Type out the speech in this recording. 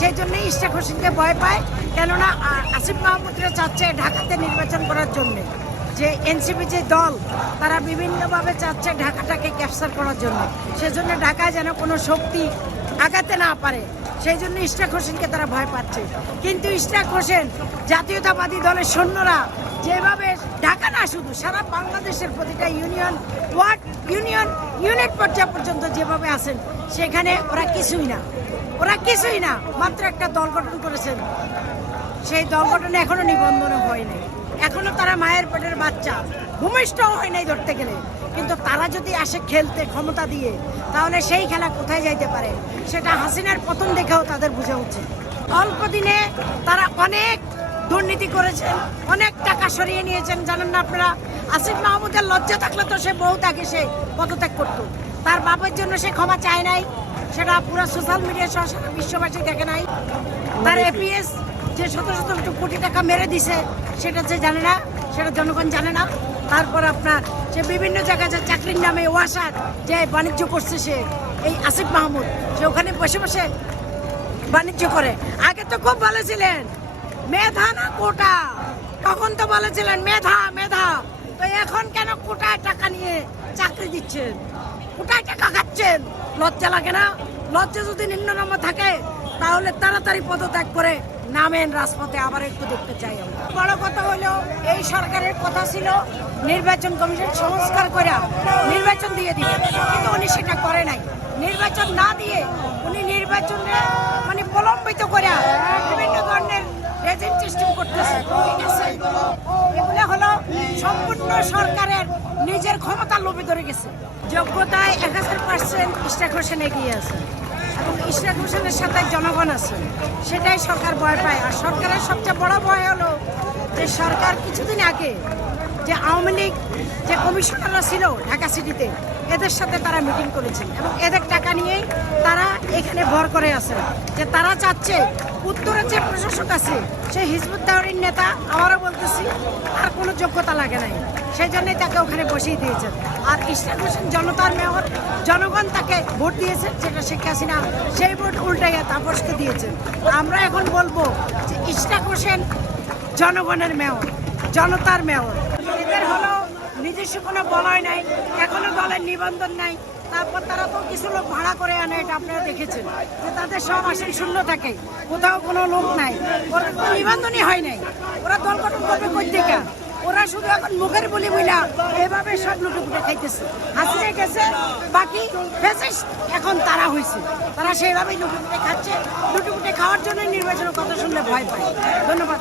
সেই জন্যই ইশাক হোসেনকে ভয় পায়। কেননা আসিফ মাহমুদরা চাচ্ছে ঢাকাতে নির্বাচন করার জন্যে। যে এনসিপি যে দল, তারা বিভিন্নভাবে চাচ্ছে ঢাকাটাকে ক্যাপচার করার জন্য। সেজন্য ঢাকায় যেন কোনো শক্তি আগাতে না পারে, সেই জন্য ইশরাক হোসেনকে তারা ভয় পাচ্ছে। কিন্তু ইশরাক হোসেন জাতীয়তাবাদী দলের সৈন্যরা যেভাবে ঢাকা না, শুধু সারা বাংলাদেশের প্রতিটা ইউনিয়ন, ওয়ার্ড ইউনিয়ন, ইউনিট পর্যায় পর্যন্ত যেভাবে আছেন, সেখানে ওরা কিছুই না। ওরা কিছুই না, মাত্র একটা দল গঠন করেছেন। সেই দল গঠনে এখনও নিবন্ধন হয় নাই। এখনও তারা মায়ের পেটের বাচ্চা। ভূমিষ্ঠও হয় নাই ধরতে গেলে। কিন্তু তারা যদি আসে খেলতে ক্ষমতা দিয়ে, তাহলে সেই খেলা কোথায় যাইতে পারে? সেটা হাসিনার পতন দেখেও তাদের বোঝা উচিত। অল্প দিনে তারা অনেক দুর্নীতি করেছেন অনেক টাকা সরিয়ে নিয়েছেন জানেন না আপনারা? আসিফ মাহমুদের লজ্জা থাকলে তো সে বহুত আগে সে পদত্যাগ করতো। তার বাবার জন্য সে ক্ষমা চায় নাই সেটা পুরো সোশ্যাল মিডিয়া সহ সারা বিশ্ববাসী দেখে নাই। তার এপিএস যে শত শত কোটি টাকা মেরে দিছে সেটা যে জানে না সেটা জনগণ জানে না। তারপর আপনার সে বিভিন্ন জায়গায় যে চাকরির নামে ওয়াসার যে বাণিজ্য করছে সে এই আসিফ মাহমুদ সে ওখানে বসে বসে বাণিজ্য করে। আগে তো খুব ভালো ছিলেন মেধা না কোটা? তখন তো বলেছিলেন, মেধা মেধা। তো এখন কেন কোটায় টাকা নিয়ে চাকরি দিচ্ছেন? কোটায় টাকা খাচ্ছেন? লজ্জা লাগে না? লজ্জা যদি নিম্ননম থাকে, তাহলে তাড়াতাড়ি পদত্যাগ করে নামেন রাজপথে। আবার একটু দেখতে চাই বড় কথা হলো, এই সরকারের কথা ছিল, নির্বাচন কমিশন সংস্কার করে নির্বাচন দিয়ে দিবে কিন্তু উনি সেটা করে নাই। নির্বাচন না দিয়ে উনি সম্পূর্ণ সরকারের নিজের ক্ষমতা লোভে ধরে গেছে। যোগ্যতায় এক হাজার পার্সেন্ট ইশরাক হোসেন এগিয়ে আছে এবং ইশরাক হোসেনের সাথে জনগণ আছে। সেটাই সরকার ভয় পায়। আর সরকারের সবচেয়ে বড় ভয় হলো যে সরকার কিছুদিন আগে যে আওয়ামী লীগ যে কমিশনাররা ছিল ঢাকা সিটিতে, এদের সাথে তারা মিটিং করেছেন এবং এদের টাকা নিয়েই তারা এখানে ভর করে আছে যে তারা চাচ্ছে উত্তরের যে প্রশাসক আছে। সেই হিজবুত তাহরির নেতা আমারও বলতেছি, আর কোনো যোগ্যতা লাগে নাই। সেই জন্যই তাকে ওখানে বসিয়ে দিয়েছেন আর ইশরাক হোসেন জনতার মেয়র, জনগণ তাকে ভোট দিয়েছেন যেটা শেখ হাসিনা সেই ভোট উল্টাইয়া তাপসকে দিয়েছেন আমরা এখন বলব যে ইশরাক হোসেন জনগণের মেয়র, জনতার মেয়র। এদের হলো নিজস্ব কোনো বলয় নাই, এখনও দলের নিবন্ধন নাই। তারপর তারা তো কিছু লোক ভাড়া করে আনে, এটা আপনারা দেখেছেন। যে তাদের সব আসন শূন্য থাকে, কোথাও কোনো লোক নাই। ওরা তো নিবন্ধনই হয় নাই। ওরা দল গঠন করবে কই থেকে ওরা শুধু এখন মুখের বলি বইলা এভাবে সব লুটে পুটে খাইতেছে। হাসিনে গেছে, বাকি এখন তারা হয়েছে তারা সেইভাবেই লুটে পুটে খাচ্ছে। লুটে পুটে খাওয়ার জন্য নির্বাচনের কথা শুনলে ভয় পায়। ধন্যবাদ